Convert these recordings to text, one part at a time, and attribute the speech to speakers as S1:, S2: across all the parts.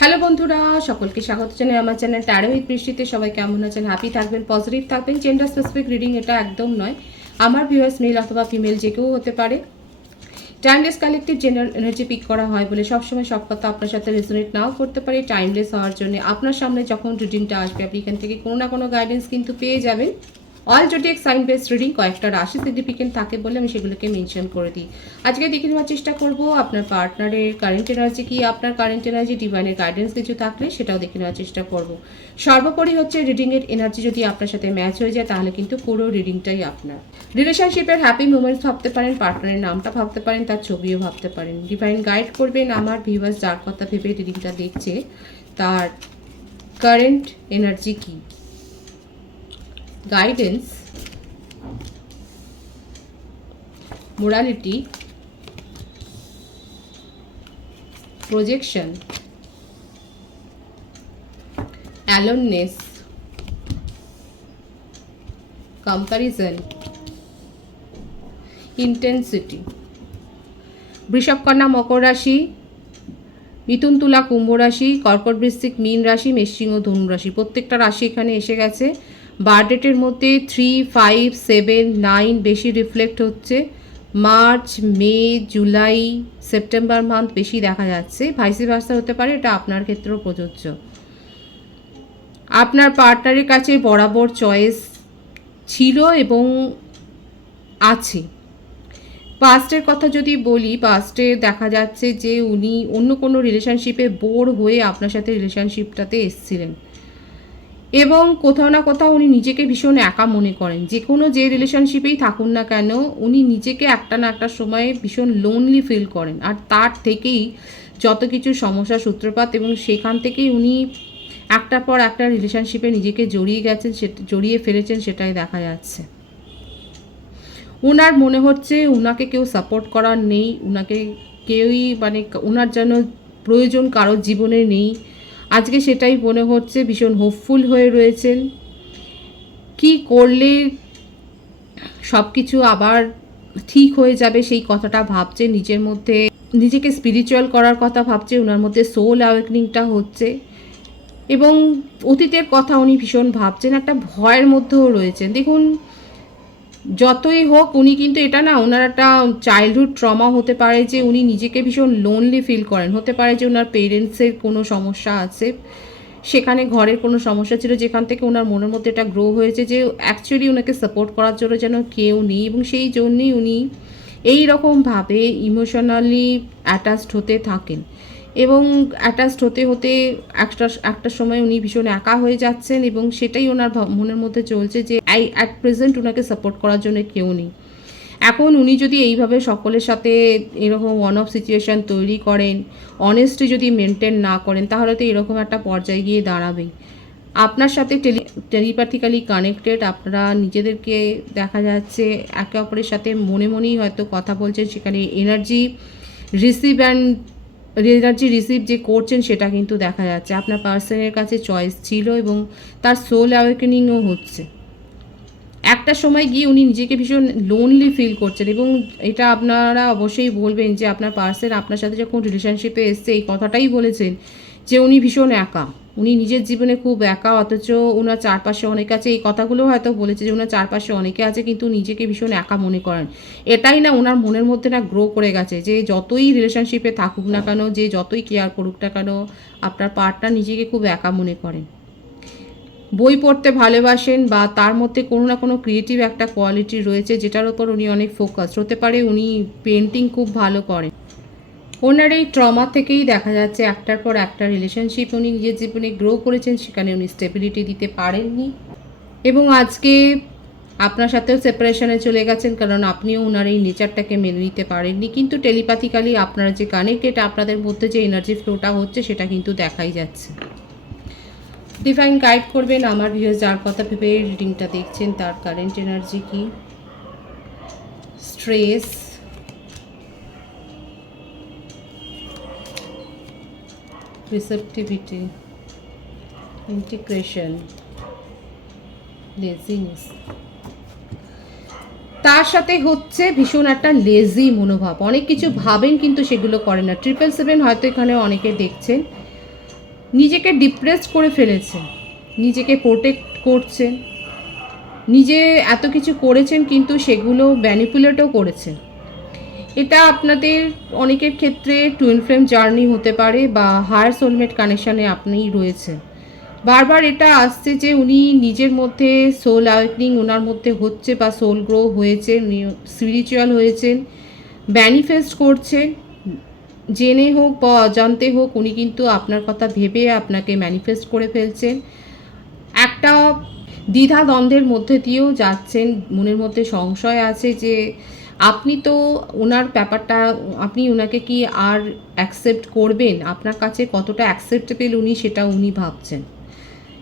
S1: Hello বন্ধুরা, সকলকে স্বাগত জানাই আমার চ্যানেল ট্যারো বৃষ্টিতে। সবাই কেমন আছেন? হ্যাপি থাকবেন পজিটিভ থাকবেন। জেন্ডার স্পেসিফিক রিডিং এটা একদম নয়। আমার ভিউয়ার্স মেল অথবা ফিমেল যে কেউ হতে পারে। Timeless collective general energy pick করা হয় বলে সবসময় সব কথা আপনার সাথে রেজোনেট নাও করতে পারে। টাইমলেস হওয়ার জন্য আপনার সামনে যখন রিডিংটা আসবে, আপনি এখান থেকে কোনো না কোনো গাইডেন্স কিন্তু পেয়ে যাবেন। All zodiac sign base reading কয়েকটা রাশি সিগনিফিকেন্ট থাকে বলে আমি সেগুলোকে মেনশন করে দিই। আজকে দেখে নেওয়ার চেষ্টা করব, আপনার পার্টনারের কারেন্ট এনার্জি কি, আপনার কারেন্ট এনার্জি ডিভাইনের গাইডেন্স কিছু থাকলে সেটাও দেখে নেওয়ার চেষ্টা করব। সর্বোপরি হচ্ছে রিডিংয়ের এনার্জি যদি আপনার সাথে ম্যাচ হয়ে যায়, তাহলে কিন্তু পুরো রিডিংটাই আপনার। রিলেশনশিপের হ্যাপি মোমেন্টস ভাবতে পারেন পার্টনারের নামটা ভাবতে পারেন, তার ছবিও ভাবতে পারেন। ডিভাইন গাইড করবেন আমার ভিউয়ার্স যার কথা ভেবে রিডিংটা দেখছে, তার কারেন্ট এনার্জি কি? Guidance morality, projection, aloneness, comparison, intensity. বৃষভ কন্যা মকর রাশি, মিথুন তুলা কুম্ভ রাশি, কর্কট বৃশ্চিক মীন রাশি, মেষিং ও ধনু রাশি। প্রত্যেকটা রাশি এখানে এসে গেছে। বার্থডেটের মধ্যে থ্রি ফাইভ সেভেন নাইন বেশি রিফ্লেক্ট হচ্ছে। March, May, July, September month বেশি দেখা যাচ্ছে। ভাইসি ভার্সা হতে পারে, এটা আপনার ক্ষেত্রেও প্রযোজ্য। আপনার পার্টনারের কাছে বরাবর চয়েস ছিল এবং আছে। পাস্টের কথা যদি বলি পাস্টে দেখা যাচ্ছে যে উনি অন্য কোনো রিলেশনশিপে বোর হয়ে আপনার সাথে রিলেশনশিপটাতে এসছিলেন। এবং কোথাও না কোথাও উনি নিজেকে ভীষণ একা মনে করেন। যে কোনো যে রিলেশনশিপেই থাকুন না কেন, উনি নিজেকে একটা না একটা সময়ে ভীষণ লোনলি ফিল করেন। আর তার থেকেই যত কিছু সমস্যা, সূত্রপাত এবং সেখান থেকেই উনি একটার পর একটা রিলেশনশিপে নিজেকে জড়িয়ে গেছেন জড়িয়ে ফেলেছেন সেটাই দেখা যাচ্ছে। ওনার মনে হচ্ছে ওনাকে কেউ সাপোর্ট করার নেই ওনাকে কেউই মানে ওনার যেন প্রয়োজন কারোর জীবনে নেই। আজকে সেটাই মনে হচ্ছে, ভীষণ হোপফুল হয়ে রয়েছেন। কি করলে সব কিছু আবার ঠিক হয়ে যাবে সেই কথাটা ভাবছে, নিজের মধ্যে, নিজেকে স্পিরিচুয়াল করার কথা ভাবছে ওনার মধ্যে সোল অ্যাওয়েকনিংটা হচ্ছে। এবং অতীতের কথা উনি ভীষণ ভাবছেন, একটা ভয়ের মধ্যেও রয়েছেন। দেখুন যতই হোক, উনি কিন্তু এটা না, ওনার একটা চাইল্ডহুড ট্রমা হতে পারে যে উনি নিজেকে ভীষণ লোনলি ফিল করেন। হতে পারে যে ওনার পেরেন্টসের কোনো সমস্যা আছে, সেখানে ঘরের কোনো সমস্যা ছিল, যেখান থেকে ওনার মনের মধ্যে এটা গ্রো হয়েছে যে অ্যাকচুয়ালি ওনাকে সাপোর্ট করার জন্য যেন কেউ নেই এবং সেই জন্যই উনি এই রকমভাবে ইমোশনালি অ্যাটাচড হতে থাকেন। এবং অ্যাটাচড হতে হতে একটা একটা সময় উনি ভীষণ একা হয়ে যাচ্ছেন এবং সেটাই ওনার মনের মধ্যে চলছে যে আই অ্যাট প্রেজেন্ট ওনাকে সাপোর্ট করার জন্য কেউ নেই। এখন উনি যদি এইভাবে সকলের সাথে এরকম ওয়ান অফ সিচুয়েশান তৈরি করেন অনেস্টি যদি মেনটেন না করেন, তাহলে তো এরকম একটা পর্যায়ে গিয়ে দাঁড়াবেই। আপনার সাথে টেলি টেলিপ্যাথিক্যালি কানেক্টেড আপনারা নিজেদেরকে দেখা যাচ্ছে একে অপরের সাথে মনে মনেই হয়তো কথা বলছেন, সেখানে energy receive and energy receive যে করছেন সেটা কিন্তু দেখা যাচ্ছে। আপনার পার্সনের কাছে চয়েস ছিল এবং তার সোল অ্যাওয়েকেনিংও হচ্ছে। একটা সময় গিয়ে উনি নিজেকে ভীষণ লোনলি ফিল করছেন এবং এটা আপনারা অবশ্যই বলবেন যে আপনার পার্সন আপনার সাথে যখন রিলেশনশিপে এসছে, এই কথাটাই বলেছেন যে উনি ভীষণ একা। উনি নিজের জীবনে খুব একা, অথচ ওনার চারপাশে অনেকে আছে। এই কথাগুলো হয়তো বলেছে যে ওনার চারপাশে অনেকে আছে, কিন্তু নিজেকে ভীষণ একা মনে করেন। এটাই না ওনার মনের মধ্যে না গ্রো করে গেছে, যে যতই রিলেশনশিপে থাকুক না কেন, যে যতই কেয়ার করুক না কেন, আপনার পার্টনার নিজেকে খুব একা মনে করেন বই পড়তে ভালোবাসেন বা তার মধ্যে কোনো না কোনো ক্রিয়েটিভ একটা কোয়ালিটি রয়েছে, যেটার ওপর উনি অনেক ফোকাস হতে পারে উনি পেন্টিং খুব ভালো করেন। ওনার এই ট্রমা থেকেই দেখা যাচ্ছে একটার পর একটা রিলেশনশিপ উনি নিজের জীবনে গ্রো করেছেন, সেখানে উনি স্টেবিলিটি দিতে পারেননি। এবং আজকে আপনার সাথেও সেপারেশনে চলে গেছেন, কারণ আপনিও ওনার এই নেচারটাকে মেনে নিতে পারেননি। কিন্তু টেলিপ্যাথিক্যালি আপনারা যে কানেক্টেড আপনাদের মধ্যে যে এনার্জি ফ্লোটা হচ্ছে, সেটা কিন্তু দেখাই যাচ্ছে। ডিভাইন গাইড করবেন আমার ভিউজ যার কথা ভেবে রিডিংটা দেখছেন, তার কারেন্ট এনার্জি কি? স্ট্রেস রিসেপটিভিটি ইন্টিগ্রেশন লেজিনেস তার সাথে হচ্ছে ভীষণ একটা লেজি মনোভাব। অনেক কিছু ভাবেন কিন্তু সেগুলো করে না। ট্রিপল সেভেন হয়তো এখানে অনেকে দেখছেন। নিজেকে ডিপ্রেস করে ফেলেছেন। নিজেকে প্রোটেক্ট করছেন। নিজে এত কিছু করেছেন কিন্তু সেগুলো ম্যানিপুলেটও করেছেন। এটা আপনাদের অনেকের ক্ষেত্রে টুইন ফ্লেম জার্নি হতে পারে বা হায়ার সোলমেট কানেকশানে আপনি রয়েছেন বারবার এটা আসছে যে উনি নিজের মধ্যে সোল অ্যাওয়েকনিং ওনার মধ্যে হচ্ছে বা সোল গ্রো হয়েছে স্পিরিচুয়াল হয়েছেন ম্যানিফেস্ট করছেন। জেনে হোক বা অজান্তে হোক উনি কিন্তু আপনার কথা ভেবে আপনাকে ম্যানিফেস্ট করে ফেলছেন। একটা দ্বিধা দ্বন্দ্বের মধ্যে দিয়েও যাচ্ছেন, মনের মধ্যে সংশয় আছে যে আপনি তো ওনার ব্যাপারটা, আপনি ওনাকে কি আর অ্যাকসেপ্ট করবেন? আপনার কাছে কতটা অ্যাকসেপ্টেবল উনি সেটা উনি ভাবছেন।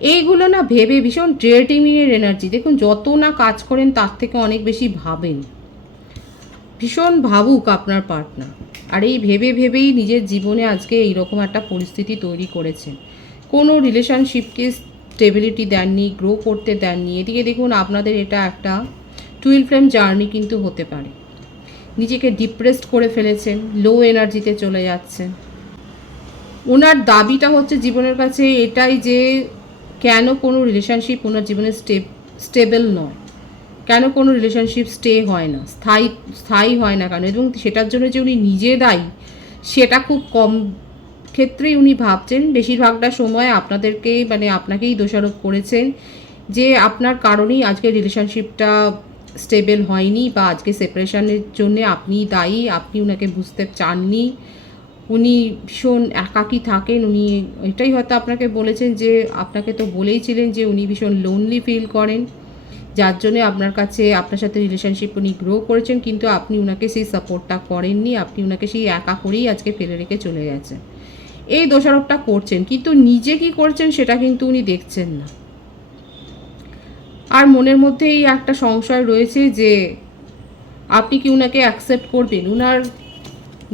S1: এইগুলো না ভেবে ভীষণ ড্রেটিমিনের এনার্জি দেখুন, যত না কাজ করেন, তার থেকে অনেক বেশি ভাবেন। ভীষণ ভাবুক আপনার পার্টনার আর এই ভেবে ভেবেই নিজের জীবনে আজকে এইরকম একটা পরিস্থিতি তৈরি করেছেন। কোনো রিলেশনশিপকে স্টেবিলিটি দেননি গ্রো করতে দেননি। এদিকে দেখুন, আপনাদের এটা একটা টুইল ফ্রেম জার্নি কিন্তু হতে পারে। নিজেকে ডিপ্রেসড করে ফেলেছেন লো এনার্জিতে চলে যাচ্ছেন। ওনার দাবিটা হচ্ছে জীবনের কাছে এটাই যে কেন কোনো রিলেশনশিপ ওনার জীবনে স্টেপ স্টেবল নয়। কেন কোনো রিলেশনশিপ স্টে হয় না, স্থায়ী স্থায়ী হয় না কেন? এবং সেটার জন্য যে উনি নিজে দায়ী, সেটা খুব কম ক্ষেত্রেই উনি ভাবছেন। বেশিরভাগটা সময় আপনাদেরকেই মানে আপনাকেই দোষারোপ করেছেন যে আপনার কারণেই আজকে রিলেশনশিপটা স্টেবল হয়নি বা আজকে সেপারেশনের জন্য আপনি দায়ী, আপনি ওনাকে বুঝতে চাননি, উনি ভীষণ একাকী থাকেন, উনি এটাই হয়তো আপনাকে বলেছেন যে, আপনাকে তো বলেইছিলেন যে উনি ভীষণ লোনলি ফিল করেন। যার জন্য আপনার কাছে, আপনার সাথে রিলেশনশিপ উনি গ্রো করেছেন, কিন্তু আপনি ওনাকে সেই সাপোর্টটা করেননি, আপনি ওনাকে সেই একা করেই আজকে ফেলে রেখে চলে গেছেন। এই দোষারোপটা করছেন, কিন্তু নিজে কি করছেন সেটা কিন্তু উনি দেখছেন না। আর মনের মধ্যে এই একটা সংশয় রয়েছে যে আপনি কি উনাকে অ্যাকসেপ্ট করবেন? উনার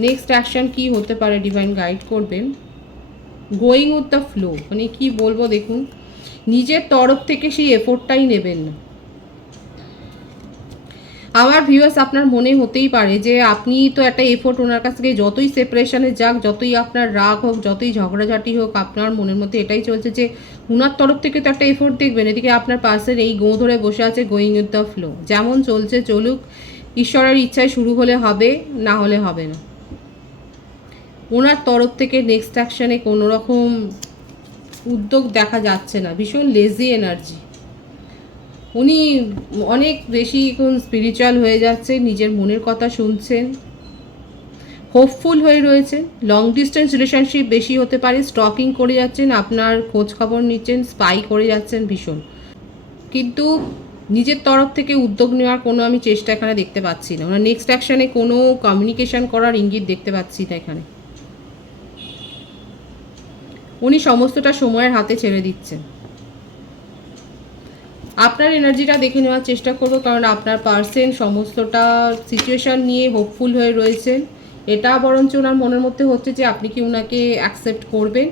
S1: নেক্সট অ্যাকশন কি হতে পারে? ডিভাইন গাইড করবেন। গোয়িং উইথ দ্য ফ্লো মানে কি বলব দেখুন, নিজের তরফ থেকে সেই এফোর্টটাই নেবেন না। আমার ভিউয়ার্স আপনার মনে হতেই পারে যে আপনি তো একটা এফোর্ট ওনার কাছ থেকে যতই সেপারেশনে যাক, যতই আপনার রাগ হোক, যতই ঝগড়াঝাটি হোক, আপনার মনের মধ্যে এটাই চলছে যে উনার তরফ থেকে তো একটা এফোর্ট দেখবেন। এদিকে আপনার পাশের এই গো ধরে বসে আছে গোয়িং উইথ দ্য ফ্লো যেমন চলছে, চলুক, ঈশ্বরের ইচ্ছায় শুরু হলে হবে, না হলে হবে না। ওনার তরফ থেকে নেক্সট অ্যাকশানে কোনো রকম উদ্যোগ দেখা যাচ্ছে না। ভীষণ লেজি এনার্জি উনি অনেক বেশি এখন স্পিরিচুয়াল হয়ে যাচ্ছে নিজের মনের কথা শুনছেন। হোপফুল হয়ে রয়েছেন লং ডিস্টেন্স রিলেশনশিপ বেশি হতে পারে। স্টকিং করে যাচ্ছেন, আপনার খোঁজ খবর নিচ্ছেন স্পাই করে যাচ্ছেন ভীষণ। কিন্তু নিজের তরফ থেকে উদ্যোগ নেওয়ার কোনো আমি চেষ্টা এখানে দেখতে পাচ্ছি না। ওনার নেক্সট অ্যাকশানে কোনো কমিউনিকেশন করার ইঙ্গিত দেখতে পাচ্ছি না এখানে। উনি সমস্তটা সময়ের হাতে ছেড়ে দিচ্ছেন। আপনার এনার্জিটা দেখে নেওয়ার চেষ্টা করব, কারণ আপনার পার্সেন সমস্তটা সিচুয়েশান নিয়ে হোপফুল হয়ে রয়েছেন। এটা বরঞ্চ ওনার মনের মধ্যে হচ্ছে যে আপনি কি ওনাকে অ্যাকসেপ্ট করবেন।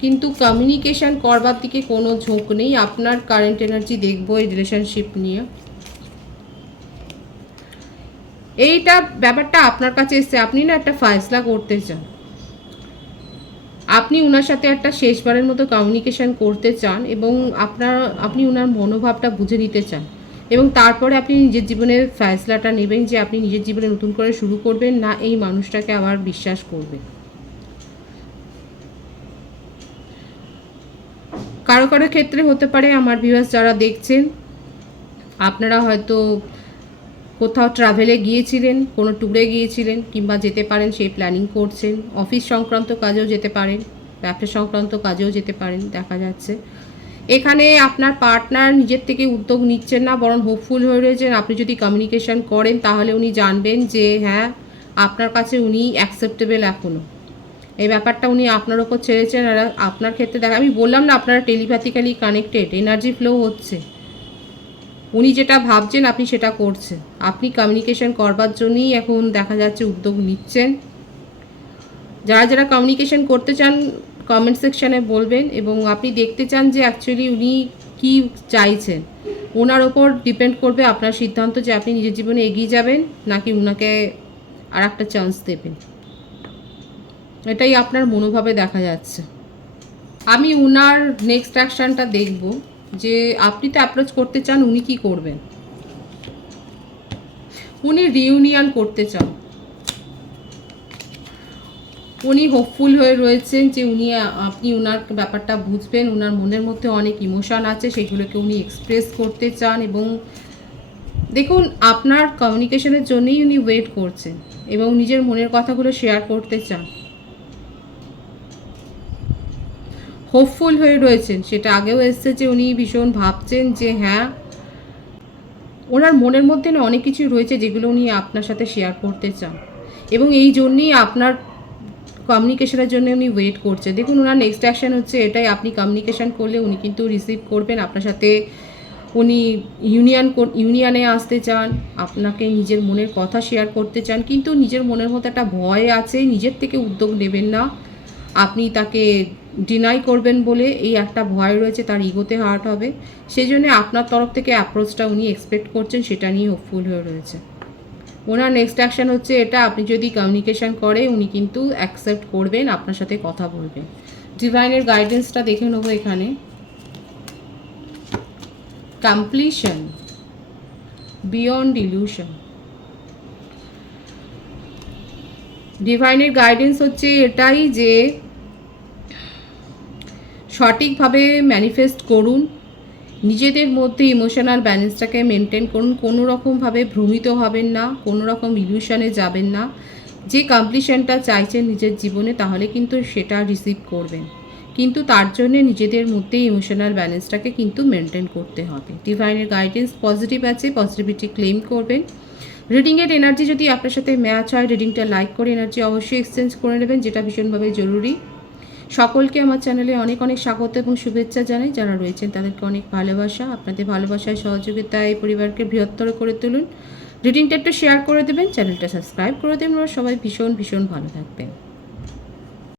S1: কিন্তু কমিউনিকেশান করবার দিকে কোনো ঝোঁক নেই। আপনার কারেন্ট এনার্জি দেখব এই রিলেশনশিপ নিয়ে। এইটা ব্যাপারটা আপনার কাছে এসছে। আপনি না একটা ফয়সলা করতে চান। আপনি ওনার সাথে একটা শেষবারের মতো কমিউনিকেশন করতে চান এবং আপনার, আপনি ওনার মনোভাবটা বুঝে নিতে চান। এবং তারপরে আপনি নিজের জীবনের ফ্যাসলাটা নেবেন যে আপনি নিজের জীবনে নতুন করে শুরু করবেন, না এই মানুষটাকে আবার বিশ্বাস করবেন। কারও কারও ক্ষেত্রে হতে পারে আমার ভিউয়ার্স যারা দেখছেন, আপনারা হয়তো কোথাও ট্রাভেলে গিয়েছিলেন, কোনো ট্যুরে গিয়েছিলেন, কিংবা যেতে পারেন, সেই প্ল্যানিং করছেন অফিস সংক্রান্ত কাজেও যেতে পারেন, ব্যবসা সংক্রান্ত কাজেও যেতে পারেন, দেখা যাচ্ছে। এখানে আপনার পার্টনার নিজের থেকে উদ্যোগ নিচ্ছেন না, বরং হোপফুল হয়ে রয়েছেন। আপনি যদি কমিউনিকেশন করেন, তাহলে উনি জানবেন যে হ্যাঁ আপনার কাছে উনি অ্যাকসেপ্টেবল এখনও এই ব্যাপারটা উনি আপনার ওপর ছেড়েছেন। আর আপনার ক্ষেত্রে দেখা, আমি বললাম না আপনারা টেলিপ্যাথিক্যালি কানেক্টেড এনার্জি ফ্লো হচ্ছে। উনি যেটা ভাবছেন, আপনি সেটা করছেন। আপনি কমিউনিকেশন করবার জন্যই এখন দেখা যাচ্ছে উদ্যোগ নিচ্ছেন। যারা যারা কমিউনিকেশন করতে চান কমেন্ট সেকশানে বলবেন এবং আপনি দেখতে চান যে অ্যাকচুয়ালি উনি কি চাইছেন। ওনার ওপর ডিপেন্ড করবে আপনার সিদ্ধান্ত যে আপনি নিজের জীবনে এগিয়ে যাবেন নাকি ওনাকে আর একটা চান্স দেবেন। এটাই আপনার মনোভাবে দেখা যাচ্ছে। আমি উনার নেক্সট অ্যাকশনটা দেখব যে আপনি তো অ্যাপ্রোচ করতে চান, উনি কি করবেন? উনি রিউনিয়ন করতে চান। উনি হোপফুল হয়ে রয়েছেন যে উনি, আপনি ওনার ব্যাপারটা বুঝবেন ওনার মনের মধ্যে অনেক ইমোশান আছে সেগুলোকে উনি এক্সপ্রেস করতে চান এবং দেখুন, আপনার কমিউনিকেশনের জন্যই উনি ওয়েট করছেন এবং নিজের মনের কথাগুলো শেয়ার করতে চান। হোপফুল হয়ে রয়েছেন, সেটা আগেও এসছে যে উনি ভীষণ ভাবছেন যে হ্যাঁ ওনার মনের মধ্যে না অনেক কিছু রয়েছে যেগুলো উনি আপনার সাথে শেয়ার করতে চান এবং এই জন্যই আপনার কমিউনিকেশনের জন্য উনি ওয়েট করছে। দেখুন, ওনার নেক্সট অ্যাকশন হচ্ছে এটাই, আপনি কমিউনিকেশন করলে উনি কিন্তু রিসিভ করবেন। আপনার সাথে উনি ইউনিয়ন ইউনিয়নে আসতে চান, আপনাকে নিজের মনের কথা শেয়ার করতে চান, কিন্তু নিজের মনের মধ্যে একটা ভয় আছে, নিজের থেকে উদ্যোগ নেবেন না। আপনি তাকে ডিনাই করবেন বলে এই একটা ভয় রয়েছে, তার ইগোতে হার্ট হবে। সেই জন্য আপনার তরফ থেকে অ্যাপ্রোচটা উনি এক্সপেক্ট করছেন, সেটা নিয়ে হোপফুল হয়ে রয়েছে। ওনার নেক্সট অ্যাকশন হচ্ছে এটা, আপনি যদি কমিউনিকেশন করে, উনি কিন্তু অ্যাকসেপ্ট করবেন, আপনার সাথে কথা বলবেন। ডিভাইনের গাইডেন্সটা দেখে নেব এখানে। কমপ্লিশন বিয়ন্ড ইলিউশন ডিভাইনের গাইডেন্স হচ্ছে এটাই যে সঠিকভাবে ম্যানিফেস্ট করুন নিজেদের মধ্যে ইমোশনাল ব্যালেন্সটাকে মেনটেন করুন। কোনো রকমভাবে ভ্রমিত হবেন না কোনো রকম ইলিউশনে যাবেন না। যে কমপ্লিশনটা চাইছেন নিজের জীবনে, তাহলে কিন্তু সেটা রিসিভ করবেন। কিন্তু তার জন্যে নিজেদের মধ্যে ইমোশনাল ব্যালেন্সটাকে কিন্তু মেনটেন করতে হবে। ডিভাইনের গাইডেন্স পজিটিভ আছে পজিটিভিটি ক্লেম করবেন। রিডিংয়ের এনার্জি যদি আপনার সাথে ম্যাচ হয় রিডিংটা লাইক করে এনার্জি অবশ্যই এক্সচেঞ্জ করে নেবেন, যেটা ভীষণভাবে জরুরি। সকলকে আমার চ্যানেলে অনেক অনেক স্বাগত এবং শুভেচ্ছা জানাই। যারা রয়েছেন তাদেরকে অনেক ভালোবাসা। আপনাদের ভালোবাসায় সহযোগিতায় পরিবারকে বৃহত্তর করে তুলুন। রিডিংটা একটু শেয়ার করে দেবেন চ্যানেলটা সাবস্ক্রাইব করে দেবেন। ওরা সবাই ভীষণ ভীষণ ভালো থাকবেন।